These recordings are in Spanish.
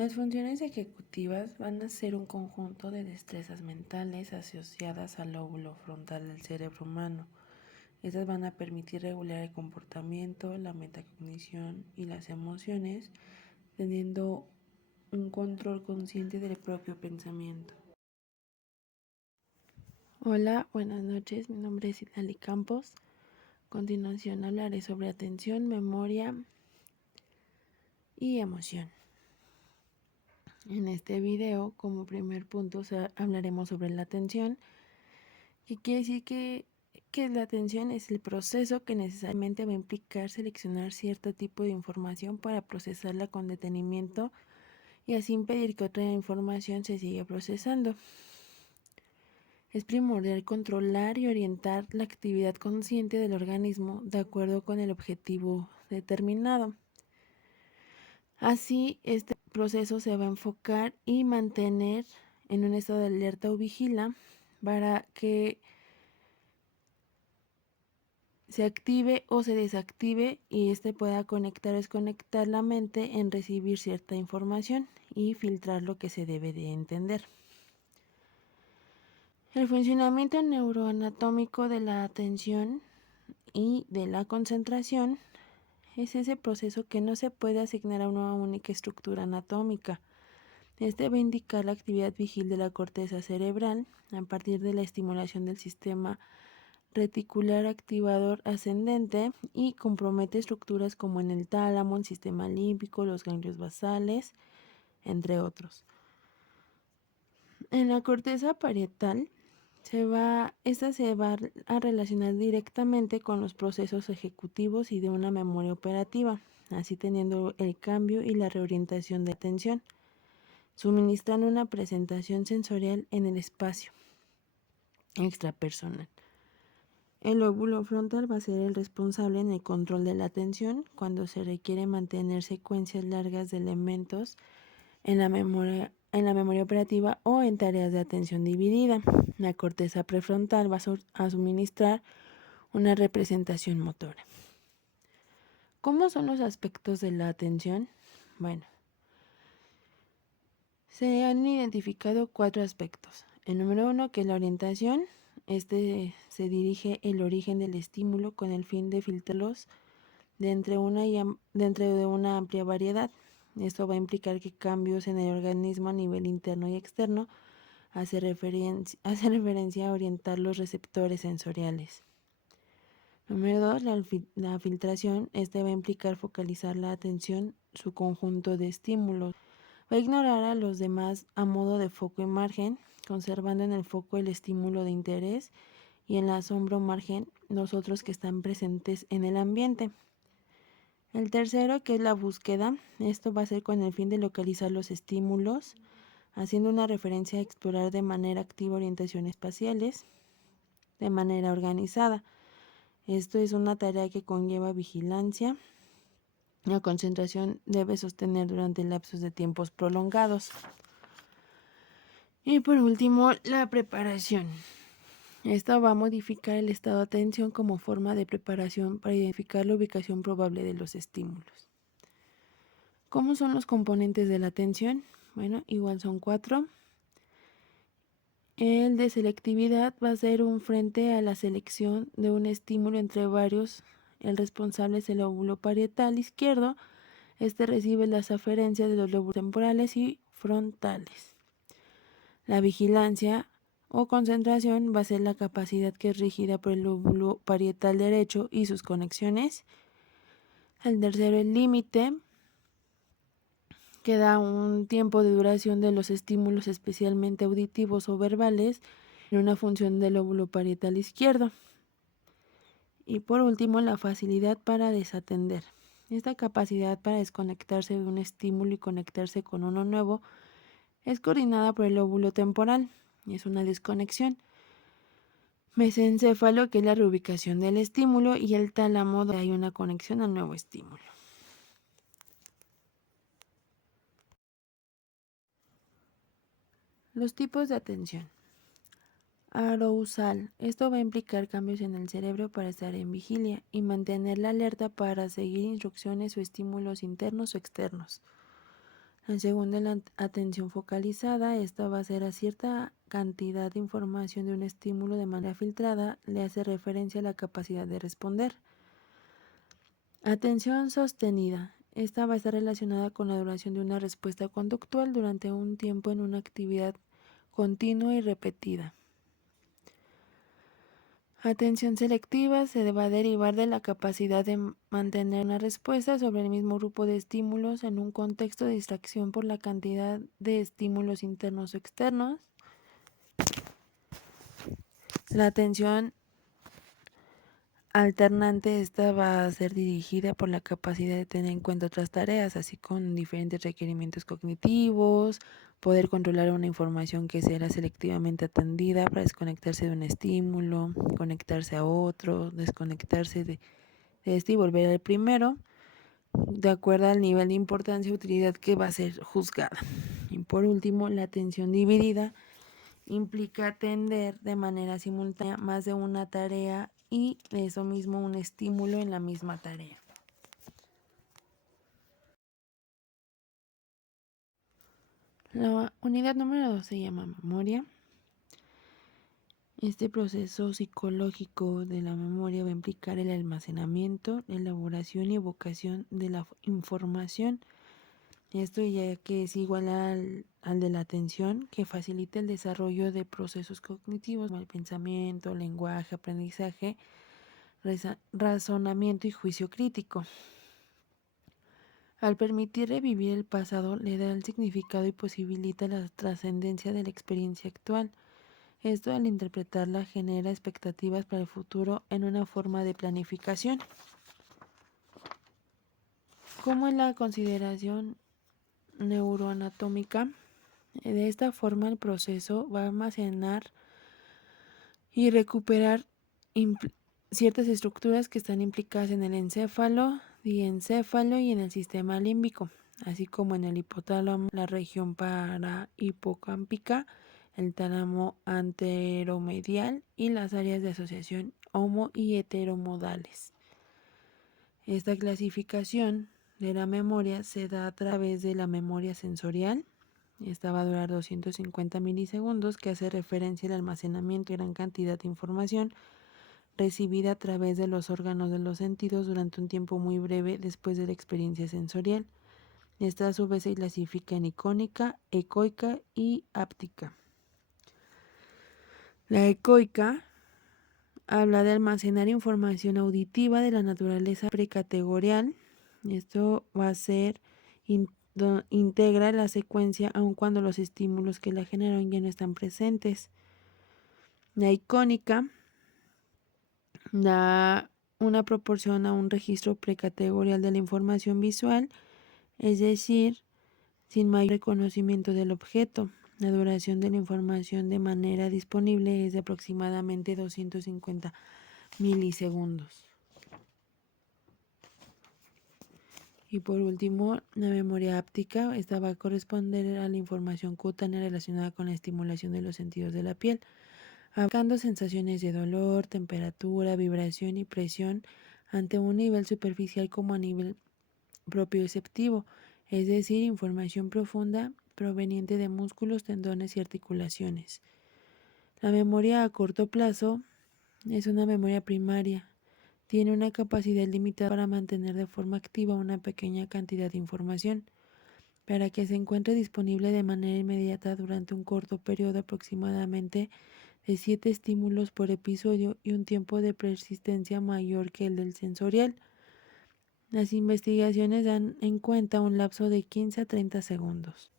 Las funciones ejecutivas van a ser un conjunto de destrezas mentales asociadas al lóbulo frontal del cerebro humano. Estas van a permitir regular el comportamiento, la metacognición y las emociones, teniendo un control consciente del propio pensamiento. Hola, buenas noches. Mi nombre es Itlali Campos. A continuación hablaré sobre atención, memoria y emoción. En este video, como primer punto, hablaremos sobre la atención, que quiere decir que la atención es el proceso que necesariamente va a implicar seleccionar cierto tipo de información para procesarla con detenimiento y así impedir que otra información se siga procesando. Es primordial controlar y orientar la actividad consciente del organismo de acuerdo con el objetivo determinado. Así, este proceso se va a enfocar y mantener en un estado de alerta o vigila para que se active o se desactive y pueda conectar o desconectar la mente en recibir cierta información y filtrar lo que se debe de entender. El funcionamiento neuroanatómico de la atención y de la concentración es ese proceso que no se puede asignar a una única estructura anatómica. Va a indicar la actividad vigil de la corteza cerebral a partir de la estimulación del sistema reticular activador ascendente y compromete estructuras como en el tálamo, el sistema límbico, los ganglios basales, entre otros. En la corteza parietal esta se va a relacionar directamente con los procesos ejecutivos y de una memoria operativa, así teniendo el cambio y la reorientación de atención, suministrando una presentación sensorial en el espacio extrapersonal. El lóbulo frontal va a ser el responsable en el control de la atención cuando se requiere mantener secuencias largas de elementos en la memoria operativa o en tareas de atención dividida. La corteza prefrontal va a suministrar una representación motora. ¿Cómo son los aspectos de la atención? Bueno, se han identificado 4 aspectos. El número 1, que es la orientación. Se dirige el origen del estímulo con el fin de filtrarlos dentro de una amplia variedad. Esto va a implicar que cambios en el organismo a nivel interno y externo hace referencia a orientar los receptores sensoriales. Número 2, la filtración. Va a implicar focalizar la atención, su conjunto de estímulos. Va a ignorar a los demás a modo de foco y margen, conservando en el foco el estímulo de interés y en la sombra o margen los otros que están presentes en el ambiente. El tercero, que es la búsqueda. Esto va a ser con el fin de localizar los estímulos, haciendo una referencia a explorar de manera activa orientaciones espaciales de manera organizada. Esto es una tarea que conlleva vigilancia. La concentración debe sostener durante lapsos de tiempos prolongados. Y por último, la preparación. Esta va a modificar el estado de atención como forma de preparación para identificar la ubicación probable de los estímulos. ¿Cómo son los componentes de la atención? Bueno, igual son 4. El de selectividad va a ser un frente a la selección de un estímulo entre varios. El responsable es el lóbulo parietal izquierdo. Recibe las aferencias de los lóbulos temporales y frontales. La vigilancia o concentración va a ser la capacidad que es regida por el lóbulo parietal derecho y sus conexiones. El tercero, el límite, que da un tiempo de duración de los estímulos, especialmente auditivos o verbales, en una función del lóbulo parietal izquierdo. Y por último, la facilidad para desatender. Esta capacidad para desconectarse de un estímulo y conectarse con uno nuevo es coordinada por el lóbulo temporal. Es una desconexión. Mesencéfalo, que es la reubicación del estímulo, y el tálamo, donde hay una conexión al nuevo estímulo. Los tipos de atención. Arousal. Esto va a implicar cambios en el cerebro para estar en vigilia y mantener la alerta para seguir instrucciones o estímulos internos o externos. El segundo es la atención focalizada. Esta va a ser a cierta cantidad de información de un estímulo de manera filtrada, le hace referencia a la capacidad de responder. Atención sostenida. Esta va a estar relacionada con la duración de una respuesta conductual durante un tiempo en una actividad continua y repetida. Atención selectiva se va a derivar de la capacidad de mantener una respuesta sobre el mismo grupo de estímulos en un contexto de distracción por la cantidad de estímulos internos o externos. La atención alternante, esta va a ser dirigida por la capacidad de tener en cuenta otras tareas, así con diferentes requerimientos cognitivos, poder controlar una información que será selectivamente atendida para desconectarse de un estímulo, conectarse a otro, desconectarse de este y volver al primero, de acuerdo al nivel de importancia y utilidad que va a ser juzgada. Y por último, la atención dividida implica atender de manera simultánea más de una tarea y de eso mismo un estímulo en la misma tarea. La unidad número 2 se llama memoria. Este proceso psicológico de la memoria va a implicar el almacenamiento, elaboración y evocación de la información. Esto ya que es igual al de la atención, que facilita el desarrollo de procesos cognitivos como el pensamiento, lenguaje, aprendizaje, razonamiento y juicio crítico. Al permitir revivir el pasado, le da el significado y posibilita la trascendencia de la experiencia actual. Esto, al interpretarla, genera expectativas para el futuro en una forma de planificación. Como en la consideración neuroanatómica, de esta forma el proceso va a almacenar y recuperar ciertas estructuras que están implicadas en el encéfalo, diencéfalo y en el sistema límbico, así como en el hipotálamo, la región parahipocámpica, el tálamo anteromedial y las áreas de asociación homo y heteromodales. Esta clasificación de la memoria se da a través de la memoria sensorial. Esta va a durar 250 milisegundos, que hace referencia al almacenamiento de gran cantidad de información recibida a través de los órganos de los sentidos durante un tiempo muy breve después de la experiencia sensorial. Esta a su vez se clasifica en icónica, ecoica y áptica. La ecoica habla de almacenar información auditiva de la naturaleza precategorial. Esto va a ser integra la secuencia aun cuando los estímulos que la generaron ya no están presentes. La icónica da una proporción a un registro precategorial de la información visual, es decir, sin mayor reconocimiento del objeto. La duración de la información de manera disponible es de aproximadamente 250 milisegundos. Y por último, la memoria áptica. Esta va a corresponder a la información cutánea relacionada con la estimulación de los sentidos de la piel, abarcando sensaciones de dolor, temperatura, vibración y presión ante un nivel superficial como a nivel propioceptivo, es decir, información profunda proveniente de músculos, tendones y articulaciones. La memoria a corto plazo es una memoria primaria. Tiene una capacidad limitada para mantener de forma activa una pequeña cantidad de información, para que se encuentre disponible de manera inmediata durante un corto periodo, aproximadamente de 7 estímulos por episodio y un tiempo de persistencia mayor que el del sensorial. Las investigaciones dan en cuenta un lapso de 15 a 30 segundos.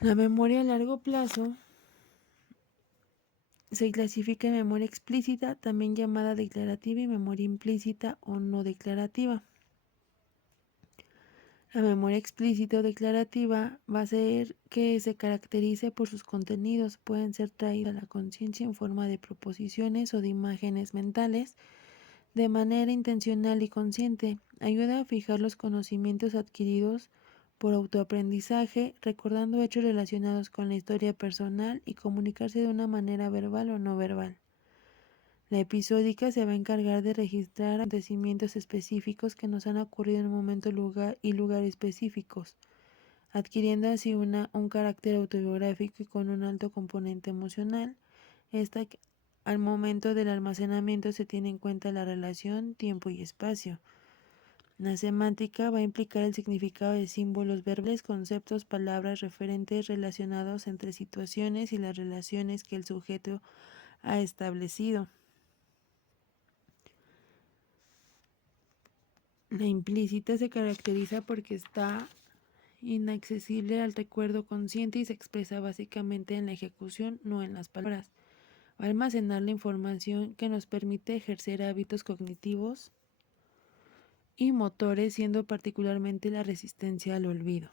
La memoria a largo plazo se clasifica en memoria explícita, también llamada declarativa, y memoria implícita o no declarativa. La memoria explícita o declarativa va a ser que se caracterice por sus contenidos. Pueden ser traídos a la conciencia en forma de proposiciones o de imágenes mentales de manera intencional y consciente. Ayuda a fijar los conocimientos adquiridos por autoaprendizaje, recordando hechos relacionados con la historia personal y comunicarse de una manera verbal o no verbal. La episódica se va a encargar de registrar acontecimientos específicos que nos han ocurrido en un momento, lugar y lugar específicos. adquiriendo así un carácter autobiográfico y con un alto componente emocional. Al momento del almacenamiento se tiene en cuenta la relación tiempo y espacio. La semántica va a implicar el significado de símbolos verbales, conceptos, palabras, referentes relacionados entre situaciones y las relaciones que el sujeto ha establecido. La implícita se caracteriza porque está inaccesible al recuerdo consciente y se expresa básicamente en la ejecución, no en las palabras. Va a almacenar la información que nos permite ejercer hábitos cognitivos y motores, siendo particularmente la resistencia al olvido.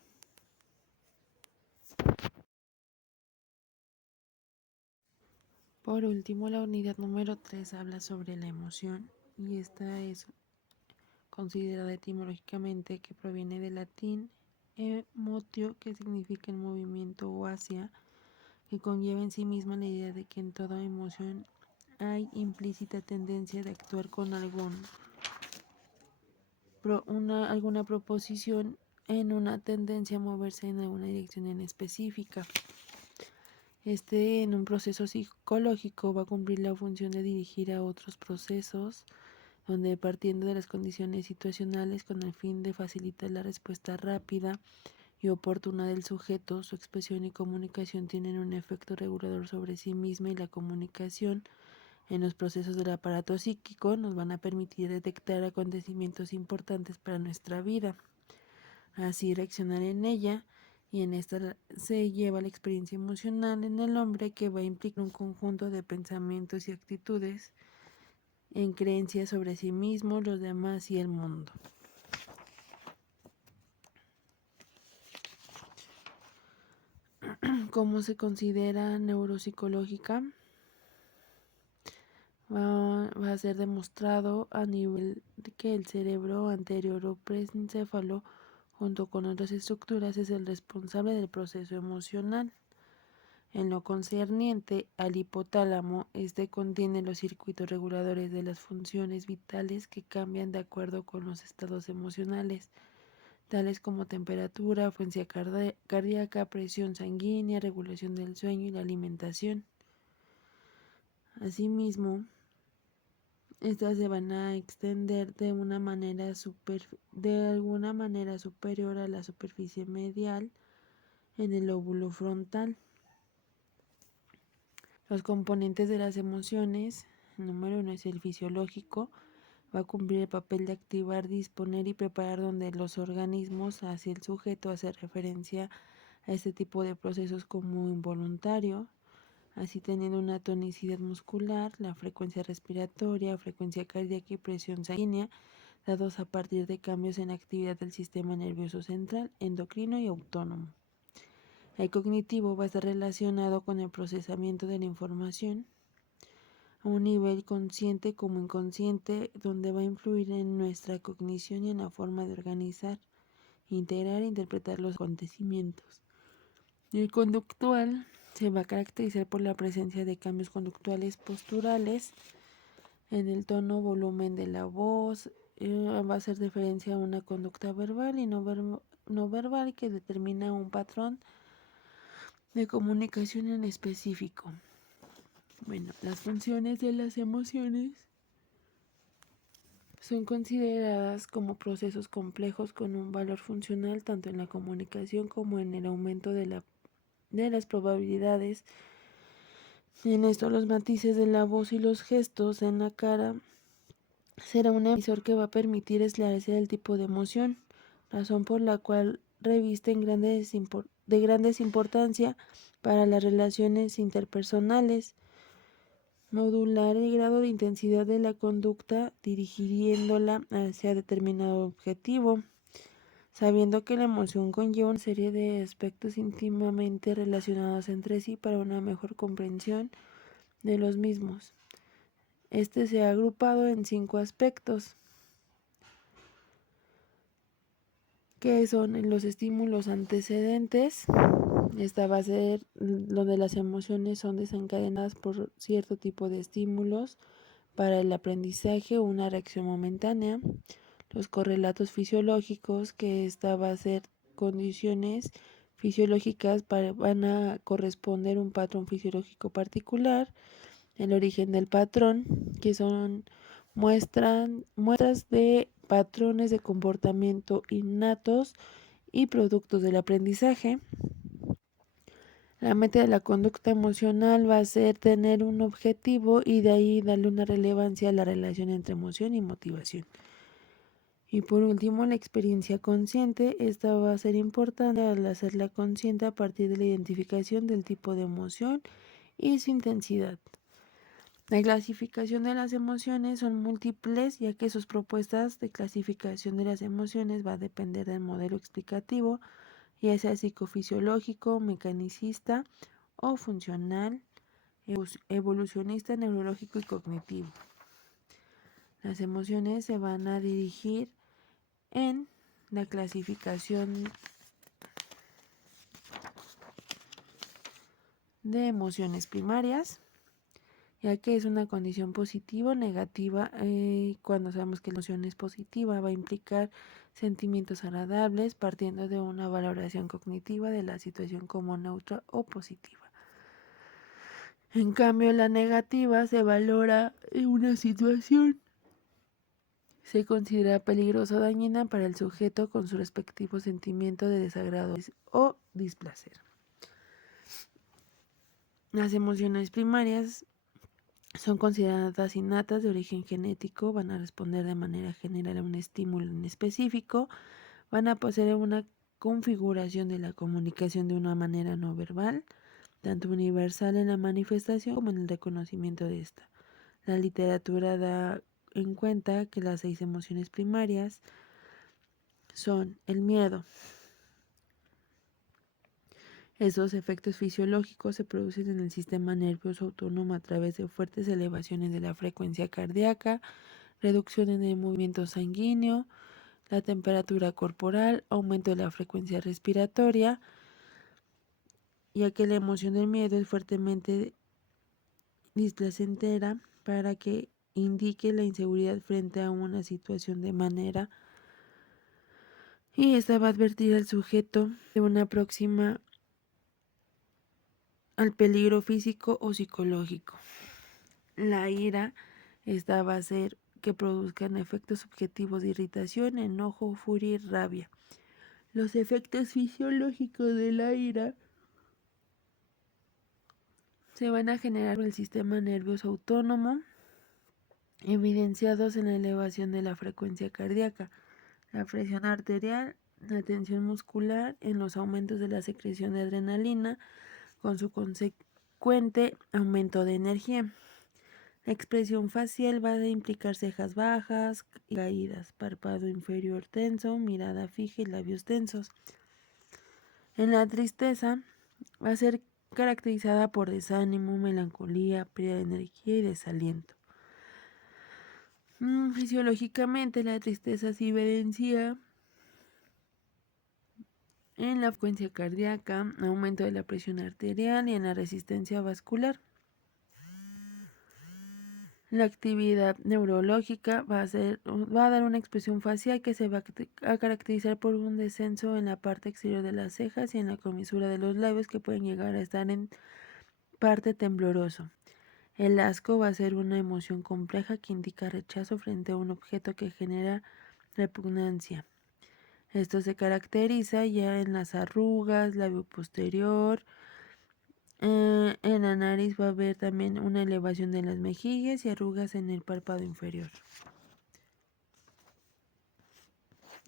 Por último, la unidad número 3 habla sobre la emoción y esta es considerada etimológicamente que proviene del latín emotio, que significa el movimiento o asia, que conlleva en sí misma la idea de que en toda emoción hay implícita tendencia de actuar con alguna proposición en una tendencia a moverse en alguna dirección en específica. En un proceso psicológico va a cumplir la función de dirigir a otros procesos, donde partiendo de las condiciones situacionales con el fin de facilitar la respuesta rápida y oportuna del sujeto, su expresión y comunicación tienen un efecto regulador sobre sí misma, y la comunicación en los procesos del aparato psíquico nos van a permitir detectar acontecimientos importantes para nuestra vida, así reaccionar en ella, y en esta se lleva la experiencia emocional en el hombre, que va a implicar un conjunto de pensamientos y actitudes en creencias sobre sí mismo, los demás y el mundo. ¿Cómo se considera neuropsicológica? Va a ser demostrado a nivel de que el cerebro anterior o preencéfalo, junto con otras estructuras, es el responsable del proceso emocional. En lo concerniente al hipotálamo, este contiene los circuitos reguladores de las funciones vitales que cambian de acuerdo con los estados emocionales, tales como temperatura, frecuencia cardíaca, presión sanguínea, regulación del sueño y la alimentación. Asimismo, estas se van a extender de alguna manera superior a la superficie medial en el lóbulo frontal. Los componentes de las emociones, número 1 es el fisiológico, va a cumplir el papel de activar, disponer y preparar donde los organismos hacia el sujeto, hace referencia a este tipo de procesos como involuntario, así teniendo una tonicidad muscular, la frecuencia respiratoria, frecuencia cardíaca y presión sanguínea, dados a partir de cambios en la actividad del sistema nervioso central, endocrino y autónomo. El cognitivo va a estar relacionado con el procesamiento de la información a un nivel consciente como inconsciente, donde va a influir en nuestra cognición y en la forma de organizar, integrar e interpretar los acontecimientos. El conductual se va a caracterizar por la presencia de cambios conductuales posturales en el tono, volumen de la voz. Va a hacer referencia a una conducta verbal y no verbal que determina un patrón de comunicación en específico. Bueno, las funciones de las emociones son consideradas como procesos complejos con un valor funcional tanto en la comunicación como en el aumento de las probabilidades. En esto, los matices de la voz y los gestos en la cara será un emisor que va a permitir esclarecer el tipo de emoción, razón por la cual revisten de grandes importancia para las relaciones interpersonales. Modular el grado de intensidad de la conducta dirigiéndola hacia determinado objetivo, sabiendo que la emoción conlleva una serie de aspectos íntimamente relacionados entre sí para una mejor comprensión de los mismos. Este se ha agrupado en 5 aspectos, que son los estímulos antecedentes. Esta va a ser donde las emociones son desencadenadas por cierto tipo de estímulos para el aprendizaje o una reacción momentánea. Los correlatos fisiológicos, que esta va a ser condiciones fisiológicas van a corresponder un patrón fisiológico particular, el origen del patrón, que son muestras de patrones de comportamiento innatos y productos del aprendizaje. La meta de la conducta emocional va a ser tener un objetivo y de ahí darle una relevancia a la relación entre emoción y motivación. Y por último, la experiencia consciente. Esta va a ser importante al hacerla consciente a partir de la identificación del tipo de emoción y su intensidad. La clasificación de las emociones son múltiples, ya que sus propuestas de clasificación de las emociones va a depender del modelo explicativo, ya sea psicofisiológico, mecanicista o funcional, evolucionista, neurológico y cognitivo. Las emociones se van a dirigir en la clasificación de emociones primarias, ya que es una condición positiva o negativa. Cuando sabemos que la emoción es positiva, va a implicar sentimientos agradables partiendo de una valoración cognitiva de la situación como neutra o positiva. En cambio, la negativa se valora en una situación, se considera peligrosa o dañina para el sujeto con su respectivo sentimiento de desagrado o displacer. Las emociones primarias son consideradas innatas de origen genético, van a responder de manera general a un estímulo en específico, van a poseer una configuración de la comunicación de una manera no verbal, tanto universal en la manifestación como en el reconocimiento de esta. La literatura da en cuenta que las 6 emociones primarias son el miedo. Esos efectos fisiológicos se producen en el sistema nervioso autónomo a través de fuertes elevaciones de la frecuencia cardíaca, reducción en el movimiento sanguíneo, la temperatura corporal, aumento de la frecuencia respiratoria, ya que la emoción del miedo es fuertemente displacentera para que indique la inseguridad frente a una situación de manera y esta va a advertir al sujeto de una próxima al peligro físico o psicológico. La ira, esta va a hacer que produzcan efectos subjetivos de irritación, enojo, furia y rabia. Los efectos fisiológicos de la ira se van a generar por el sistema nervioso autónomo, evidenciados en la elevación de la frecuencia cardíaca, la presión arterial, la tensión muscular, en los aumentos de la secreción de adrenalina, con su consecuente aumento de energía. La expresión facial va a implicar cejas bajas y caídas, párpado inferior tenso, mirada fija y labios tensos. En la tristeza va a ser caracterizada por desánimo, melancolía, pérdida de energía y desaliento. Fisiológicamente, la tristeza se evidencia en la frecuencia cardíaca, aumento de la presión arterial y en la resistencia vascular. La actividad neurológica va a dar una expresión facial que se va a caracterizar por un descenso en la parte exterior de las cejas y en la comisura de los labios que pueden llegar a estar en parte tembloroso. El asco va a ser una emoción compleja que indica rechazo frente a un objeto que genera repugnancia. Esto se caracteriza ya en las arrugas, labio posterior. En la nariz va a haber también una elevación de las mejillas y arrugas en el párpado inferior.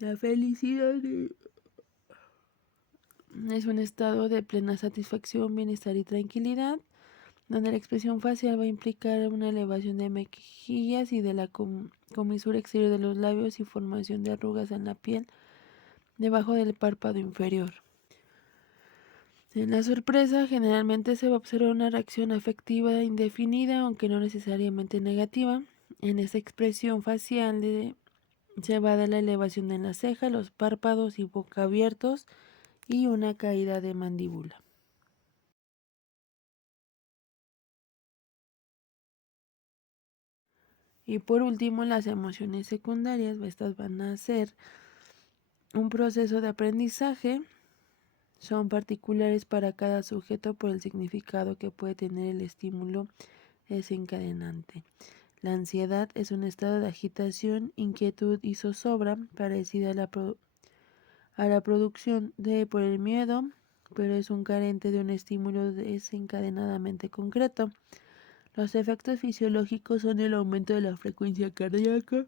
La felicidad es un estado de plena satisfacción, bienestar y tranquilidad, donde la expresión facial va a implicar una elevación de mejillas y de la comisura exterior de los labios y formación de arrugas en la piel debajo del párpado inferior. En la sorpresa, generalmente se va a observar una reacción afectiva indefinida, aunque no necesariamente negativa. En esta expresión facial se va a dar la elevación en la ceja, los párpados y boca abiertos y una caída de mandíbula. Y por último, las emociones secundarias, estas van a ser un proceso de aprendizaje son particulares para cada sujeto por el significado que puede tener el estímulo desencadenante. La ansiedad es un estado de agitación, inquietud y zozobra parecida a la producción por el miedo, pero es un carente de un estímulo desencadenadamente concreto. Los efectos fisiológicos son el aumento de la frecuencia cardíaca,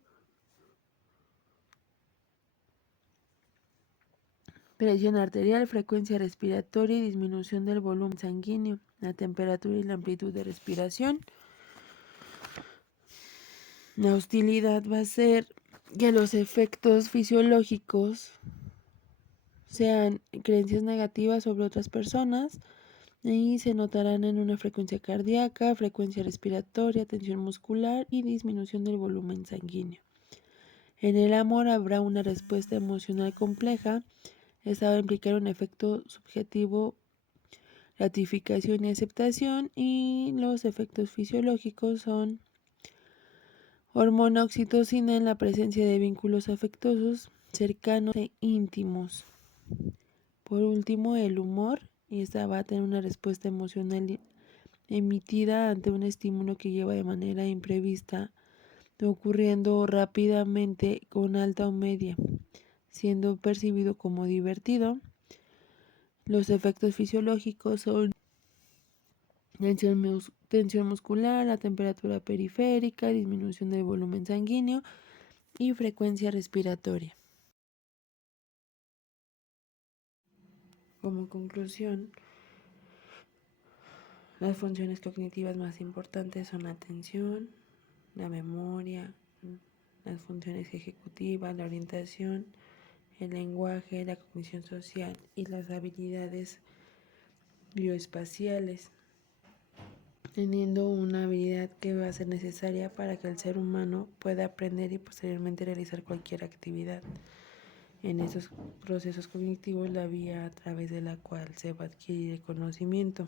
presión arterial, frecuencia respiratoria y disminución del volumen sanguíneo, la temperatura y la amplitud de respiración. La hostilidad va a ser que los efectos fisiológicos sean creencias negativas sobre otras personas y se notarán en una frecuencia cardíaca, frecuencia respiratoria, tensión muscular y disminución del volumen sanguíneo. En el amor habrá una respuesta emocional compleja. Esta va a implicar un efecto subjetivo, gratificación y aceptación, y los efectos fisiológicos son hormona oxitocina en la presencia de vínculos afectuosos cercanos e íntimos. Por último, el humor, y esta va a tener una respuesta emocional emitida ante un estímulo que lleva de manera imprevista, ocurriendo rápidamente con alta o media, siendo percibido como divertido. Los efectos fisiológicos son tensión muscular, la temperatura periférica, disminución del volumen sanguíneo y frecuencia respiratoria. Como conclusión, las funciones cognitivas más importantes son la atención, la memoria, las funciones ejecutivas, la orientación, el lenguaje, la cognición social y las habilidades bioespaciales, teniendo una habilidad que va a ser necesaria para que el ser humano pueda aprender y posteriormente realizar cualquier actividad. En esos procesos cognitivos, la vía a través de la cual se va a adquirir el conocimiento.